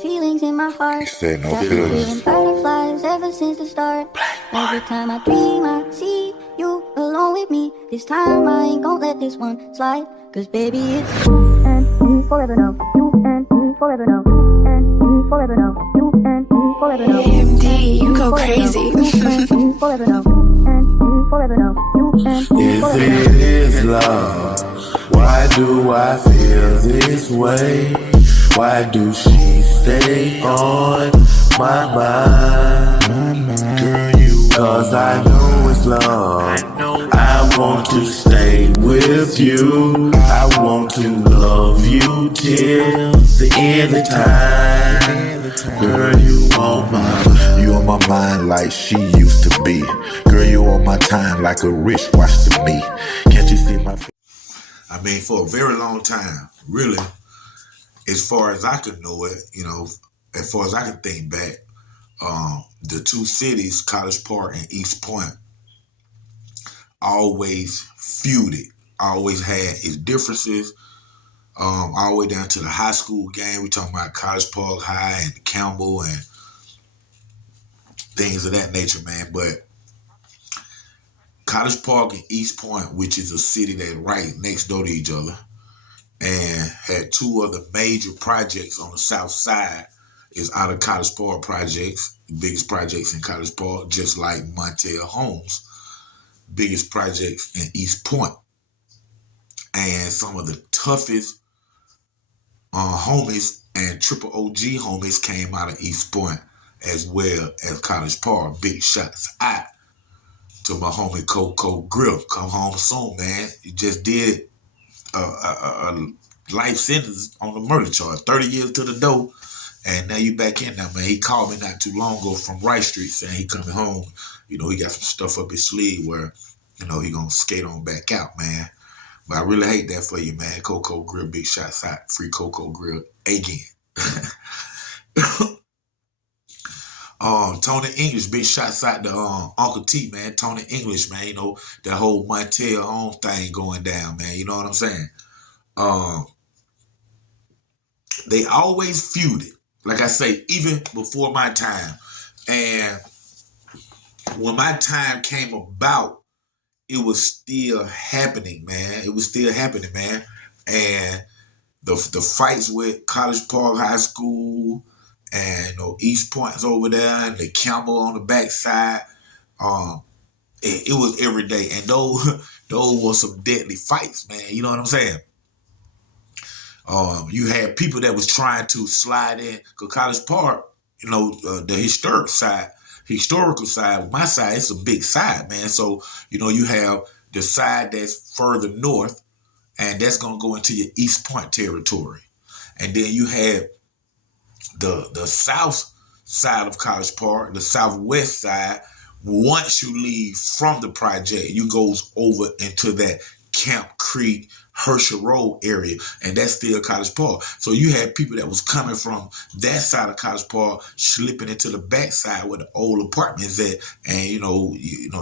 feelings in my heart. Say no Got me feelings. feeling butterflies ever since the start. Every time I dream, I see you alone with me. This time I ain't gon' let this one slide. Cause baby, it's you and me forever now. You and me forever now. You and me forever now. You and me forever now. AMD, you go crazy. You and me forever now. You and me forever now. You and me If forever now. it is love, why do I feel this way? Why do she stay on my mind? Girl, cause I know it's love. I want to stay with you. I want to love you till the end of time. Girl, you You on my mind like she used to be. Girl, you on my time like a wristwatch to me. Can't you see my face? I mean, for a very long time, really, as far as I could know it, as far as I can think back, the two cities, College Park and Eastpoint, always feuded, always had its differences, all the way down to the high school game. We talking about College Park High and Campbell and things of that nature, man. But College Park and Eastpoint, which is a city that's right next door to each other, and had two other major projects on the south side, is out of College Park projects, the biggest projects in College Park, just like Montel Homes, biggest projects in East Point. And some of the toughest homies and triple OG homies came out of East Point as well as College Park. Big shots out to my homie Coco Grill. Come home soon, man. You just did a life sentence on the murder charge, 30 years to the door, and now you back in there, man. He called me not too long ago from Rice Street saying he coming home. He got some stuff up his sleeve where, he gonna skate on back out, man. But I really hate that for you, man. Coco Grill, big shots out. Free Coco Grill again. Tony English, big shots out to Uncle T, man. Tony English, man. That whole Montel Home thing going down, man. You know what I'm saying? They always feuded. Like I say, even before my time. And when my time came about, it was still happening, man. It was still happening, man. And the fights with College Park High School and East Point's over there and the Campbell on the backside, it was every day. And those were some deadly fights, man. You know what I'm saying? You had people that was trying to slide in, because College Park, the historical side, my side, it's a big side, man. So, you have the side that's further north, and that's going to go into your East Point territory. And then you have the south side of College Park, the southwest side. Once you leave from the project, you goes over into that Camp Creek, Herschel Road area, and that's still College Park. So you had people that was coming from that side of College Park, slipping into the backside where the old apartments at, and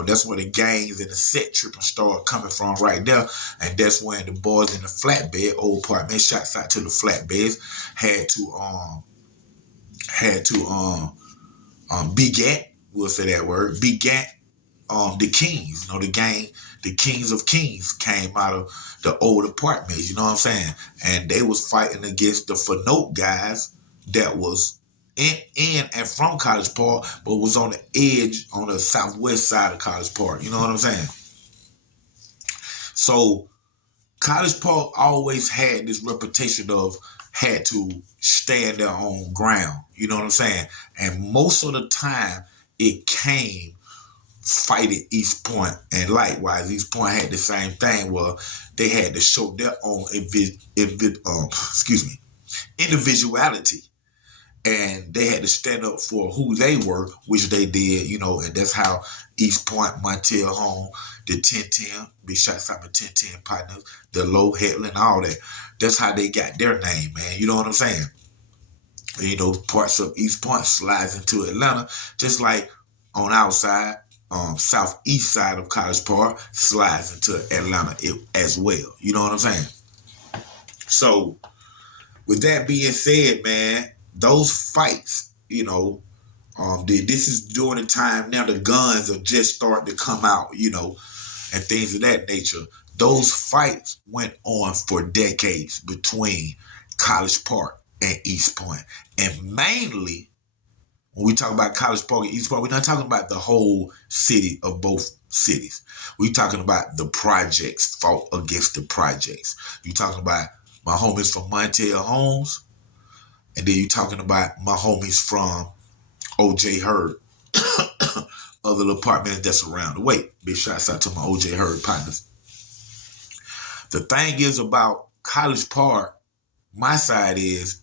that's where the gangs and the set tripping start coming from right there. And that's when the boys in the flatbed, old apartment, shots out to the flatbeds, had to begat, we'll say that word, begat the Kings, the Kings of Kings came out of the old apartments, you know what I'm saying? And they was fighting against the Fanote guys that was in and from College Park, but was on the edge on the southwest side of College Park, you know what I'm saying? So College Park always had this reputation of had to stand their own ground, you know what I'm saying? And most of the time it came fighting East Point, and likewise East Point had the same thing where they had to show their own individuality, and they had to stand up for who they were, which they did, and that's how East Point, Montel Home, the 1010, big shots out to 1010 partners, the Low Headland, all that. That's how they got their name, man. You know what I'm saying? Parts of East Point slides into Atlanta, just like on our side, southeast side of College Park slides into Atlanta as well. You know what I'm saying? So with that being said, man, those fights, this is during the time now the guns are just starting to come out, and things of that nature. Those fights went on for decades between College Park and Eastpoint. And mainly, when we talk about College Park and Eastpoint, we're not talking about the whole city of both cities. We're talking about the projects, fought against the projects. You're talking about my homies from Montel Homes, and then you're talking about my homies from OJ Hurd, other apartments that's around the way. Big shouts out to my OJ Hurd partners. The thing is about College Park, my side is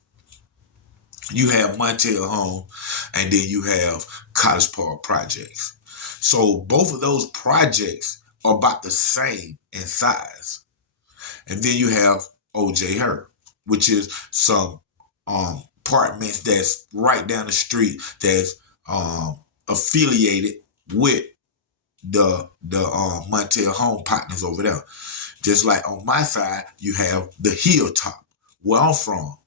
you have Montel Home and then you have College Park projects. So both of those projects are about the same in size. And then you have OJ Hurd, which is some apartments that's right down the street that's affiliated with the Montel Home partners over there. Just like on my side, you have the Hilltop, where I'm from,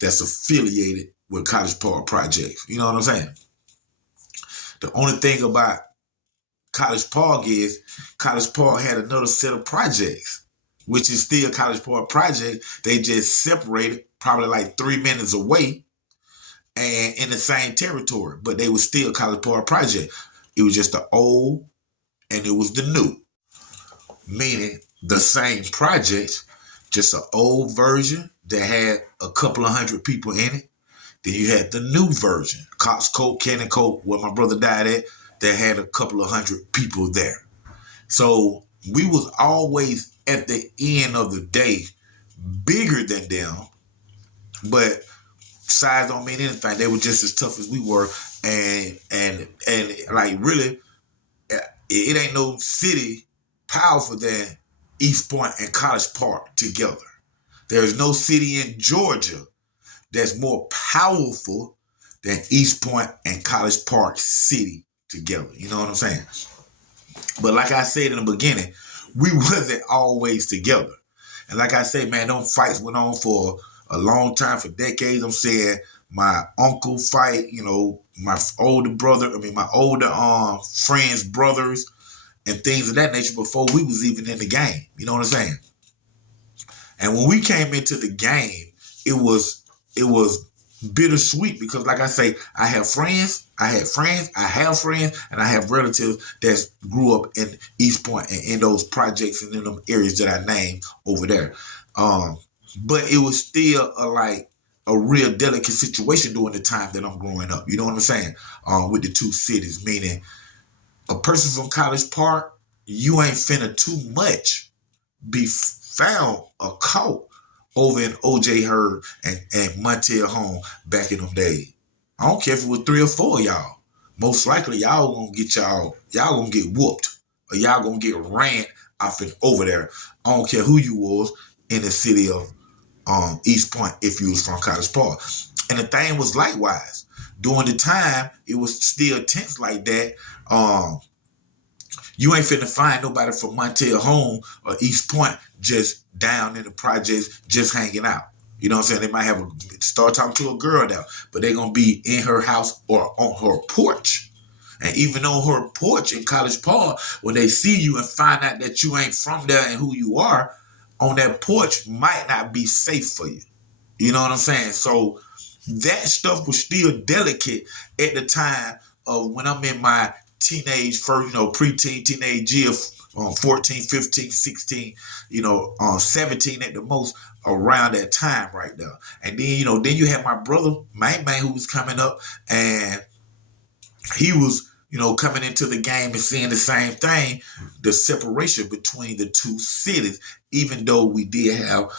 that's affiliated with College Park projects. You know what I'm saying? The only thing about College Park is College Park had another set of projects, which is still College Park project. They just separated probably like 3 minutes away and in the same territory, but they were still College Park project. It was just the old and it was the new, meaning the same project, just an old version that had a couple of hundred people in it. Then you had the new version, Cox Coke, Cannon Coke, where my brother died at, that had a couple of hundred people there. So we was always at the end of the day bigger than them, but size don't mean anything. They were just as tough as we were, and like really, it ain't no city powerful than Eastpoint and College Park together. There is no city in Georgia that's more powerful than Eastpoint and College Park City together. You know what I'm saying? But like I said in the beginning, we wasn't always together. And like I say, man, those fights went on for a long time, for decades. I'm saying my uncle fight, my older friends' brothers, and things of that nature before we was even in the game. You know what I'm saying? And when we came into the game, it was bittersweet because, like I say, I have friends, and I have relatives that grew up in Eastpoint and in those projects and in them areas that I named over there. But it was still a real delicate situation during the time that I'm growing up. You know what I'm saying? With the two cities, meaning a person from College Park, you ain't finna too much be found or caught over in OJ Hurd and Montel Home back in them days. I don't care if it was 3 or 4 of y'all. Most likely y'all gonna get whooped, or y'all gonna get ran off and over there. I don't care who you was in the city of Eastpoint if you was from College Park. And the thing was likewise. During the time, it was still tense like that. You ain't finna find nobody from Montel Home or Eastpoint just down in the projects, just hanging out. You know what I'm saying? They might start talking to a girl now, but they're gonna be in her house or on her porch. And even on her porch in College Park, when they see you and find out that you ain't from there and who you are, on that porch might not be safe for you. You know what I'm saying? So that stuff was still delicate at the time of when I'm in my teenage, preteen, teenage year, 14, 15, 16, 17 at the most, around that time right there. And then, then you had my brother, man, who was coming up, and he was, coming into the game and seeing the same thing, the separation between the two cities, even though we did have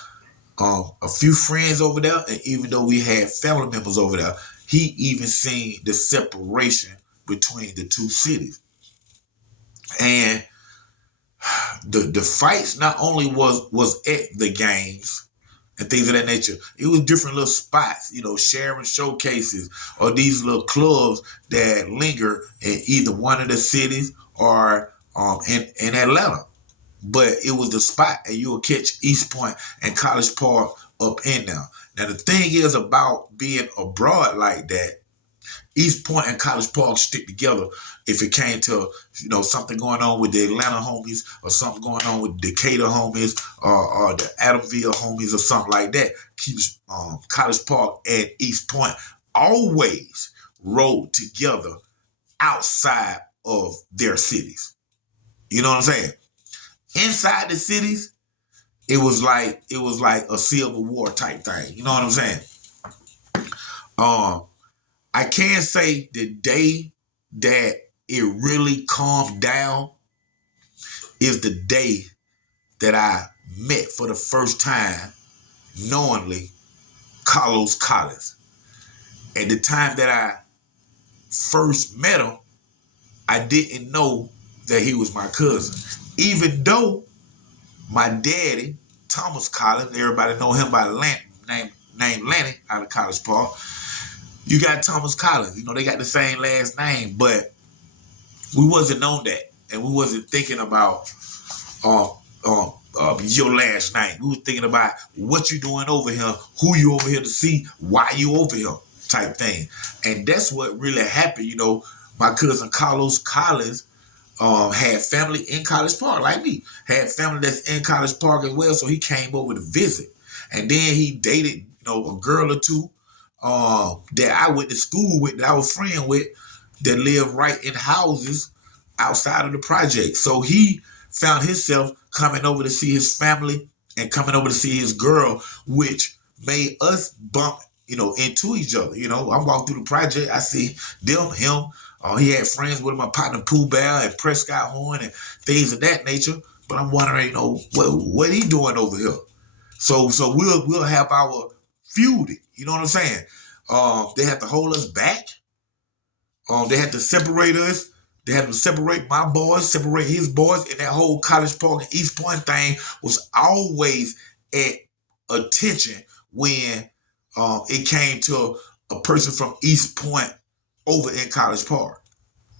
a few friends over there, and even though we had family members over there, he even seen the separation between the two cities. And the fights not only was at the games and things of that nature, it was different little spots, sharing showcases or these little clubs that linger in either one of the cities or in Atlanta. But it was the spot, and you'll catch Eastpoint and College Park up in there. Now, the thing is about being abroad like that, Eastpoint and College Park stick together if it came to, something going on with the Atlanta homies or something going on with Decatur homies or the Adamville homies or something like that. Keeps College Park and Eastpoint always rode together outside of their cities. You know what I'm saying? Inside the cities, it was like a Civil War type thing. You know what I'm saying? I can say the day that it really calmed down is the day that I met for the first time, knowingly, Carlos Carlins. At the time that I first met him, I didn't know that he was my cousin. Even though my daddy, Thomas Carlins, everybody know him by named Lanny out of College Park. You got Thomas Carlins, they got the same last name, but we wasn't on that, and we wasn't thinking about your last name. We was thinking about what you doing over here, who you over here to see, why you over here, type thing. And that's what really happened. My cousin Carlos Carlins had family in College Park, like me, had family that's in College Park as well, so he came over to visit, and then he dated, a girl or two that I went to school with, that I was friend with, that lived right in houses outside of the project. So he found himself coming over to see his family and coming over to see his girl, which made us bump, into each other. I walked through the project, I see them, him. He had friends with him, my partner Pooh Bear and Prescott Horn and things of that nature. But I'm wondering, what he doing over here? So we'll have our feud. You know what I'm saying? They have to hold us back. They had to separate us. They had to separate my boys, separate his boys, and that whole College Park and Eastpoint thing was always at attention when it came to a person from Eastpoint over in College Park,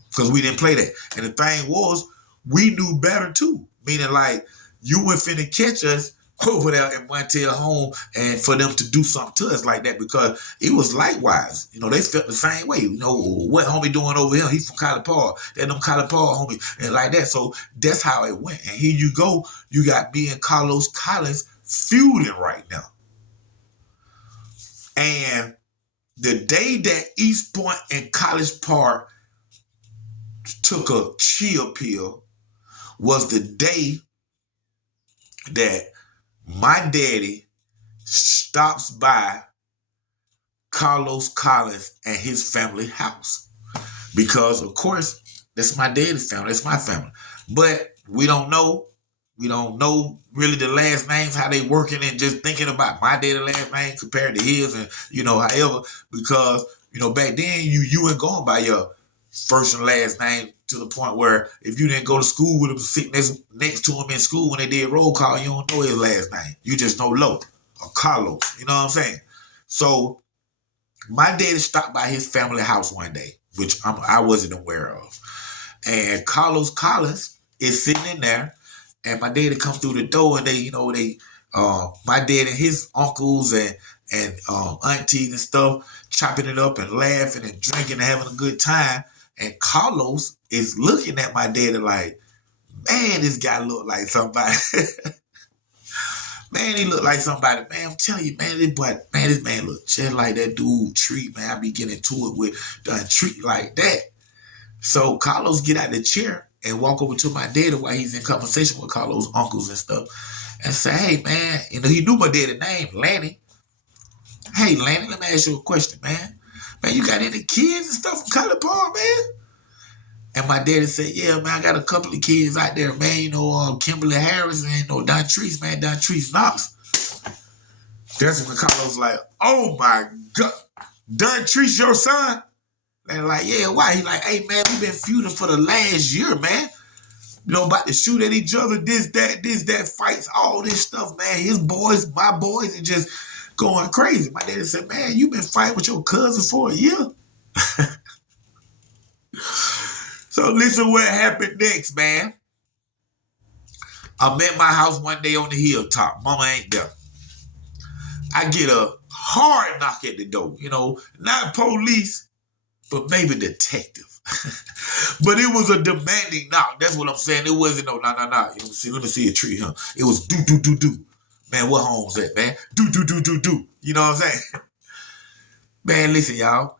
because we didn't play that. And the thing was, we knew better too, meaning like you weren't finna catch us over there in Montel home and for them to do something to us like that, because it was likewise. They felt the same way. What homie doing over here? He's from College Park. They're them College Park homies and like that. So that's how it went. And here you go. You got me and Carlos Carlins feuding right now. And the day that Eastpoint and College Park took a chill pill was the day that my daddy stops by Carlos Carlins and his family house. Because, of course, that's my daddy's family. That's my family. But we don't know. We don't know really the last names, how they working, and just thinking about my daddy's last name compared to his, and, however, because, back then you ain't going by your first and last name to the point where if you didn't go to school with him, sit next to him in school when they did roll call, you don't know his last name. You just know Lo or Carlos. You know what I'm saying? So my daddy stopped by his family house one day, which I wasn't aware of. And Carlos Carlins is sitting in there, and my daddy comes through the door, and my dad and his uncles and aunties and stuff chopping it up and laughing and drinking and having a good time. And Carlos is looking at my daddy like, man, this guy look like somebody. Man, he look like somebody. Man, I'm telling you, man, this man look just like that dude Treat, man. I be getting into it with Treat like that. So Carlos get out the chair and walk over to my daddy while he's in conversation with Carlos' uncles and stuff, and say, hey, man, he knew my daddy's name, Lanny. Hey, Lanny, let me ask you a question, man. Man, you got any kids and stuff from College Park, man? And my daddy said, yeah, man, I got a couple of kids out there, man. Kimberly Harris and Dontrece, man, Dontrece Knox. That's when Carlos was like, oh my God, Dontrece your son? And like, yeah, why? He like, hey, man, we been feuding for the last year, man. About to shoot at each other, this, that, fights, all this stuff, man. His boys, my boys, and just going crazy. My daddy said, man, you been fighting with your cousin for a year? So listen what happened next, man. I'm at my house one day on the hilltop. Mama ain't there. I get a hard knock at the door. You know, not police, but maybe detective. But it was a demanding knock. That's what I'm saying. It wasn't no. You know, see, let me see a tree, huh? It was do. Man, what home's that, man? Do. You know what I'm saying? Man, listen, y'all.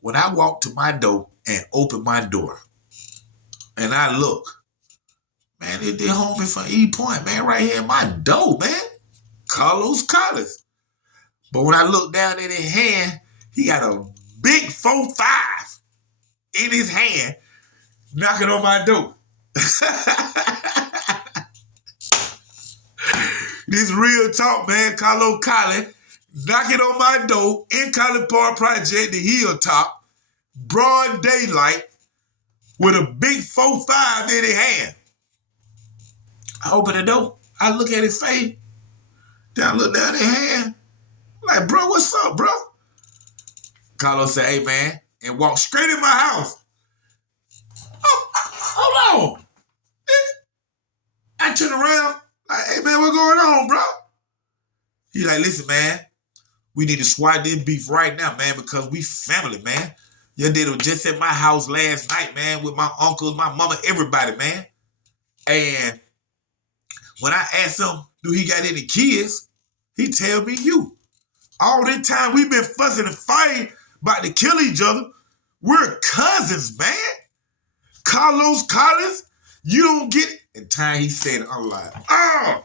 When I walk to my door and open my door, and I look, man, they homie from Eastpoint, man, right here in my door, man. Carlos Carlins. But when I look down at his hand, he got a big 4-5 in his hand, knocking on my door. This real talk, man. Carlos Carlins knocking on my door in College Park Project, the Hilltop, broad daylight, with a big 4-5 in his hand. I open the door. I look at his face. Then I look down at his hand. Like, bro, what's up, bro? Carlos said, hey, man, and walked straight in my house. Oh, hold on. I turn around, like, hey, man, what's going on, bro? He like, listen, man, we need to squash this beef right now, man, because we family, man. Your daddy was just at my house last night, man, with my uncles, my mama, everybody, man. And when I asked him, do he got any kids, he tell me you. All this time we've been fussing and fighting about to kill each other. We're cousins, man. Carlos Carlins, you don't get it. And time he said it, I'm like, oh,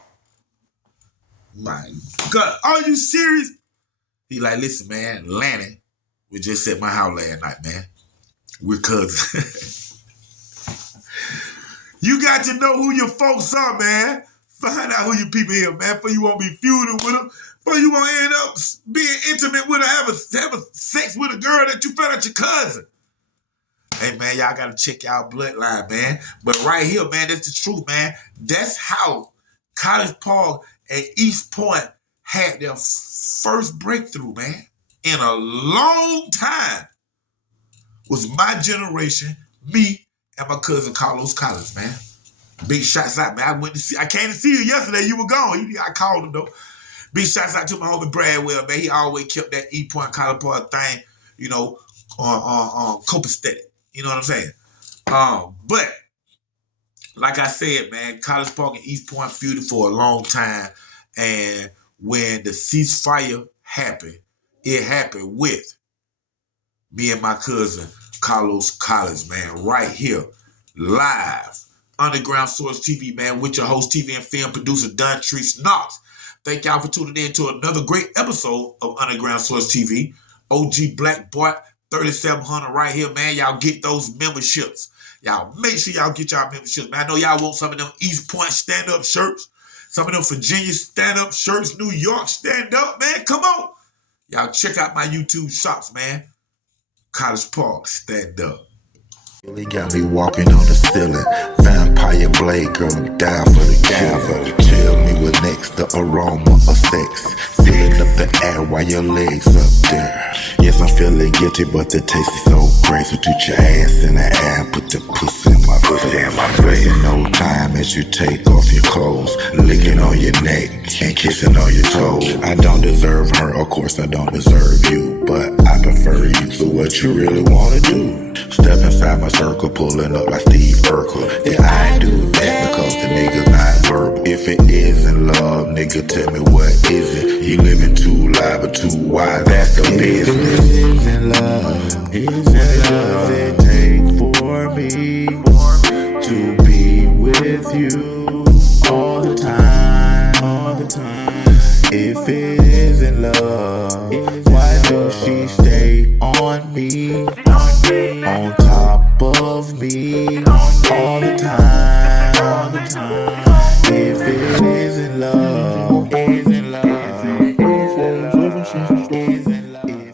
my God, are you serious? He like, listen, man, Lanny was just at my house last night, man. We're cousins. You got to know who your folks are, man. Find out who your people here, man, for you won't be feuding with them, for you won't end up being intimate with her, have a sex with a girl that you found out your cousin. Hey, man, y'all got to check y'all bloodline, man. But right here, man, that's the truth, man. That's how College Park and Eastpoint had their first breakthrough, man. In a long time was my generation, me, and my cousin Carlos Carlins, man. Big shots out, man. I came to see you yesterday. You were gone. I called him, though. Big shots out to my homie Bradwell, man. He always kept that Eastpoint College Park thing, you know, copacetic. You know what I'm saying? But like I said, man, College Park and Eastpoint feuded for a long time. And when the ceasefire happened, it happened with me and my cousin Carlos Carlins, man, right here, live. Underground Source TV, man, with your host, TV and film producer, Dontrece Knox. Thank y'all for tuning in to another great episode of Underground Source TV. OG Black Boy 3700 right here, man. Y'all get those memberships. Y'all make sure y'all get y'all memberships, man. I know y'all want some of them Eastpoint stand-up shirts, some of them Virginia stand-up shirts, New York stand-up, man. Come on. Y'all check out my YouTube shops, man. College Park stand-up. They got me walking on the ceiling. Vampire blade, girl, I'm down for the kill. Chill me with next the aroma of sex. Filling up the air while your legs up there. Yes, I'm feeling guilty, but the taste is so great. So put your ass in the air and put the pussy in my face. Wasting no time as you take off your clothes, licking on your neck and kissing on your toes. I don't deserve her, of course I don't deserve you, but I prefer you. So what you really wanna do? Step inside my circle, pulling up like Steve Urkel. Yeah, I do that because the nigga's not verbal. If it isn't love, nigga, tell me what is it? You living too live or too wide, that's the business. If it isn't love, what does it take for me to be with you all the time? If it